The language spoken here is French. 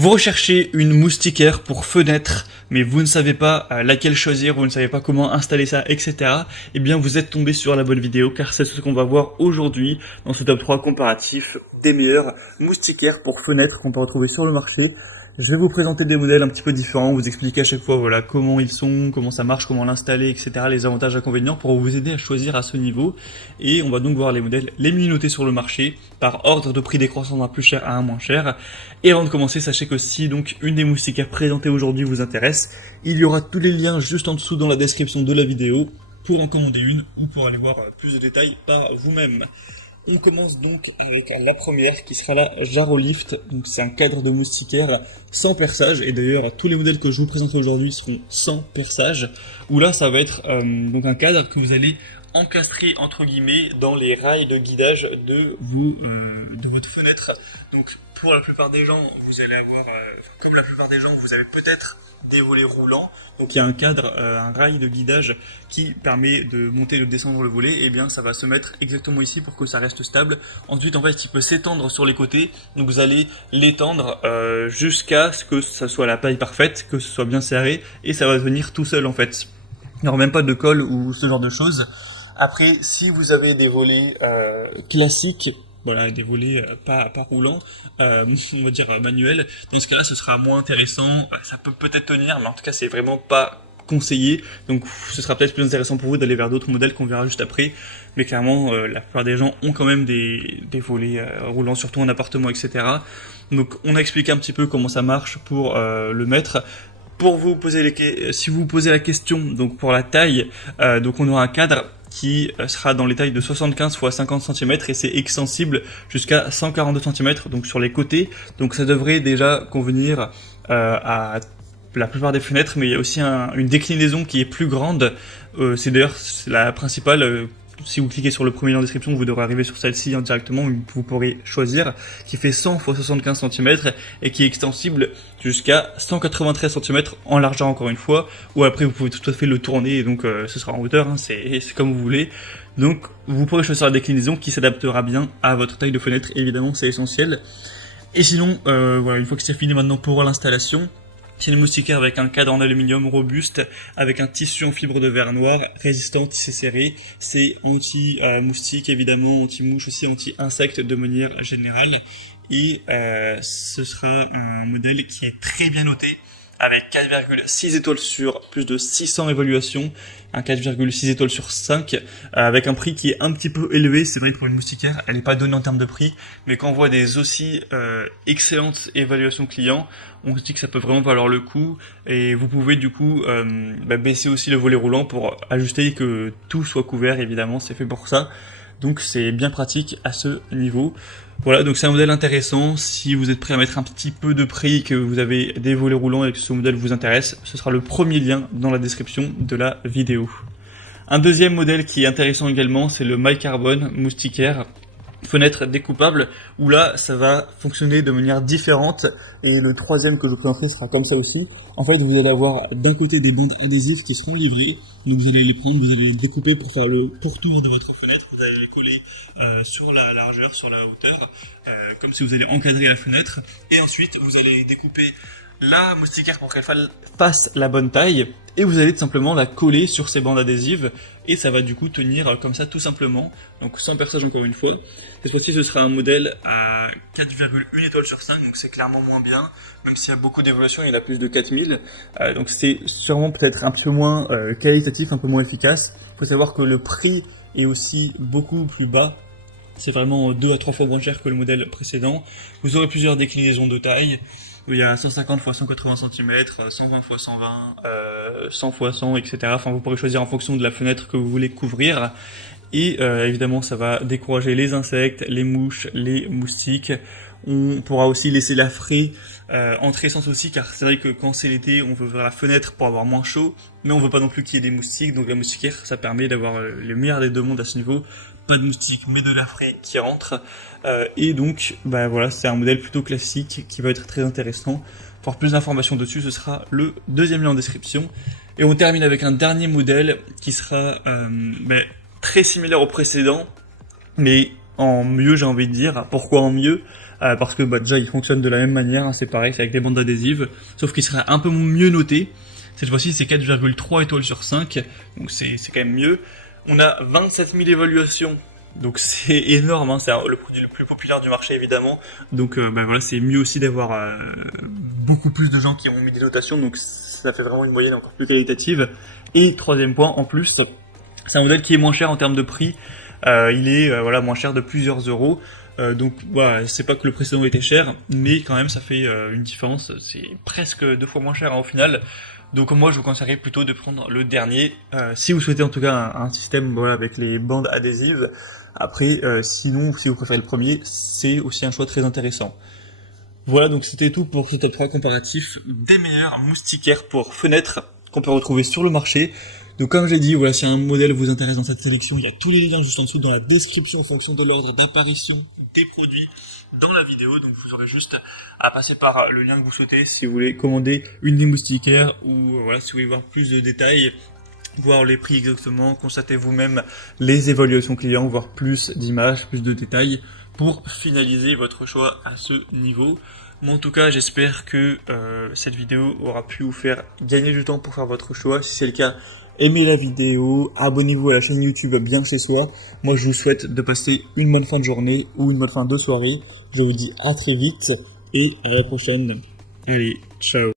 Vous recherchez une moustiquaire pour fenêtre, mais vous ne savez pas laquelle choisir, vous ne savez pas comment installer ça, etc. Eh bien, vous êtes tombé sur la bonne vidéo, car c'est ce qu'on va voir aujourd'hui dans ce top 3 comparatif des meilleures moustiquaires pour fenêtre qu'on peut retrouver sur le marché. Je vais vous présenter des modèles un petit peu différents, vous expliquer à chaque fois voilà comment ils sont, comment ça marche, comment l'installer, etc. Les avantages, inconvénients pour vous aider à choisir à ce niveau. Et on va donc voir les modèles les mieux notés sur le marché par ordre de prix décroissant d'un plus cher à un moins cher. Et avant de commencer, sachez que si donc une des moustiquaires présentées aujourd'hui vous intéresse, il y aura tous les liens juste en dessous dans la description de la vidéo pour en commander une ou pour aller voir plus de détails par vous-même. On commence donc avec la première qui sera la Jarolift. Donc c'est un cadre de moustiquaire sans perçage, et d'ailleurs tous les modèles que je vous présenterai aujourd'hui seront sans perçage, où là ça va être donc un cadre que vous allez encastrer entre guillemets dans les rails de guidage de votre fenêtre. Donc pour la plupart des gens, vous allez avoir, comme la plupart des gens, vous avez peut-être des volets roulants. Donc il y a un cadre, un rail de guidage qui permet de monter et de descendre le volet, et bien ça va se mettre exactement ici pour que ça reste stable. Ensuite en fait il peut s'étendre sur les côtés, donc vous allez l'étendre jusqu'à ce que ça soit la taille parfaite, que ce soit bien serré, et ça va venir tout seul en fait. Il n'y aura même pas de colle ou ce genre de choses. Après, si vous avez des volets classiques, voilà, des volets pas roulants, on va dire manuels, dans ce cas-là ce sera moins intéressant, ça peut peut-être tenir, mais en tout cas c'est vraiment pas conseillé, donc ce sera peut-être plus intéressant pour vous d'aller vers d'autres modèles qu'on verra juste après, mais clairement la plupart des gens ont quand même des volets roulants, surtout en appartement, etc. Donc on a expliqué un petit peu comment ça marche pour le mettre. Pour vous poser si vous vous posez la question, donc pour la taille, donc on aura un cadre qui sera dans les tailles de 75 x 50 cm et c'est extensible jusqu'à 142 cm donc sur les côtés, donc ça devrait déjà convenir à la plupart des fenêtres, mais il y a aussi une déclinaison qui est plus grande, c'est d'ailleurs la principale. Si vous cliquez sur le premier lien en description, vous devrez arriver sur celle-ci directement, vous pourrez choisir, qui fait 100 x 75 cm et qui est extensible jusqu'à 193 cm en largeur encore une fois, ou après vous pouvez tout à fait le tourner et donc ce sera en hauteur, hein, c'est comme vous voulez. Donc vous pourrez choisir la déclinaison qui s'adaptera bien à votre taille de fenêtre, évidemment c'est essentiel. Et sinon, voilà, une fois que c'est fini maintenant pour l'installation, c'est une moustiquaire avec un cadre en aluminium robuste, avec un tissu en fibre de verre noir, résistant, tissé serré. C'est anti-moustique évidemment, anti-mouche aussi, anti-insectes de manière générale. Et ce sera un modèle qui est très bien noté, avec 4,6 étoiles sur plus de 600 évaluations, un 4,6 étoiles sur 5, avec un prix qui est un petit peu élevé. C'est vrai que pour une moustiquaire, elle n'est pas donnée en termes de prix, mais quand on voit des aussi excellentes évaluations clients, on se dit que ça peut vraiment valoir le coup, et vous pouvez du coup baisser aussi le volet roulant pour ajuster et que tout soit couvert, évidemment, c'est fait pour ça. Donc c'est bien pratique à ce niveau. Voilà, donc c'est un modèle intéressant. Si vous êtes prêt à mettre un petit peu de prix, que vous avez des volets roulants et que ce modèle vous intéresse, ce sera le premier lien dans la description de la vidéo. Un deuxième modèle qui est intéressant également, c'est le MyCarbon moustiquaire fenêtre découpable, où là ça va fonctionner de manière différente, et le troisième que je vous présenterai sera comme ça aussi. En fait vous allez avoir d'un côté des bandes adhésives qui seront livrées, donc vous allez les prendre, vous allez les découper pour faire le pourtour de votre fenêtre, vous allez les coller sur la largeur, sur la hauteur, comme si vous allez encadrer la fenêtre, et ensuite vous allez découper la moustiquaire pour qu'elle fasse la bonne taille, et vous allez tout simplement la coller sur ces bandes adhésives, et ça va du coup tenir comme ça tout simplement, donc sans perçage encore une fois. Cette fois-ci ce sera un modèle à 4,1 étoiles sur 5, donc c'est clairement moins bien, même s'il y a beaucoup d'évolution, il a plus de 4000, donc c'est sûrement peut-être un petit peu moins qualitatif, un peu moins efficace. Il faut savoir que le prix est aussi beaucoup plus bas. C'est vraiment 2 à 3 fois moins cher que le modèle précédent. Vous aurez plusieurs déclinaisons de taille. Il y a 150 x 180 cm, 120 x 120, 100 x 100, etc. Enfin, vous pourrez choisir en fonction de la fenêtre que vous voulez couvrir. Et évidemment, ça va décourager les insectes, les mouches, les moustiques. On pourra aussi laisser la fraie entrer sans souci, car c'est vrai que quand c'est l'été, on veut ouvrir la fenêtre pour avoir moins chaud, mais on veut pas non plus qu'il y ait des moustiques. Donc la moustiquaire, ça permet d'avoir le meilleur des deux mondes à ce niveau. Pas de moustiques, mais de la fraie qui rentre. Et donc, voilà, c'est un modèle plutôt classique qui va être très intéressant. Pour plus d'informations dessus, ce sera le deuxième lien en description. Et on termine avec un dernier modèle qui sera très similaire au précédent, mais en mieux, j'ai envie de dire. Pourquoi en mieux? Parce que déjà il fonctionne de la même manière, hein, c'est pareil, c'est avec des bandes adhésives, sauf qu'il serait un peu mieux noté. Cette fois-ci c'est 4,3 étoiles sur 5, donc c'est quand même mieux. On a 27 000 évaluations, donc c'est énorme, hein, c'est le produit le plus populaire du marché évidemment. Donc voilà, c'est mieux aussi d'avoir beaucoup plus de gens qui ont mis des notations, donc ça fait vraiment une moyenne encore plus qualitative. Et troisième point, en plus, c'est un modèle qui est moins cher en termes de prix. Il est moins cher de plusieurs euros. Donc voilà, c'est pas que le précédent était cher, mais quand même ça fait une différence. C'est presque 2 fois moins cher, hein, au final. Donc moi je vous conseillerais plutôt de prendre le dernier, si vous souhaitez en tout cas un système avec les bandes adhésives. Après, sinon si vous préférez le premier, c'est aussi un choix très intéressant. Voilà, donc c'était tout pour ce top 3 comparatif des meilleurs moustiquaires pour fenêtres qu'on peut retrouver sur le marché. Donc comme j'ai dit, voilà, si un modèle vous intéresse dans cette sélection, il y a tous les liens juste en dessous dans la description en fonction de l'ordre d'apparition des produits dans la vidéo. Donc vous aurez juste à passer par le lien que vous souhaitez si vous voulez commander une des moustiquaires ou voilà, si vous voulez voir plus de détails, voir les prix exactement, constater vous-même les évaluations clients, voir plus d'images, plus de détails pour finaliser votre choix à ce niveau. Moi en tout cas j'espère que cette vidéo aura pu vous faire gagner du temps pour faire votre choix. Si c'est le cas, aimez la vidéo, abonnez-vous à la chaîne YouTube Bien Chez Soi. Moi je vous souhaite de passer une bonne fin de journée ou une bonne fin de soirée. Je vous dis à très vite et à la prochaine. Allez, ciao.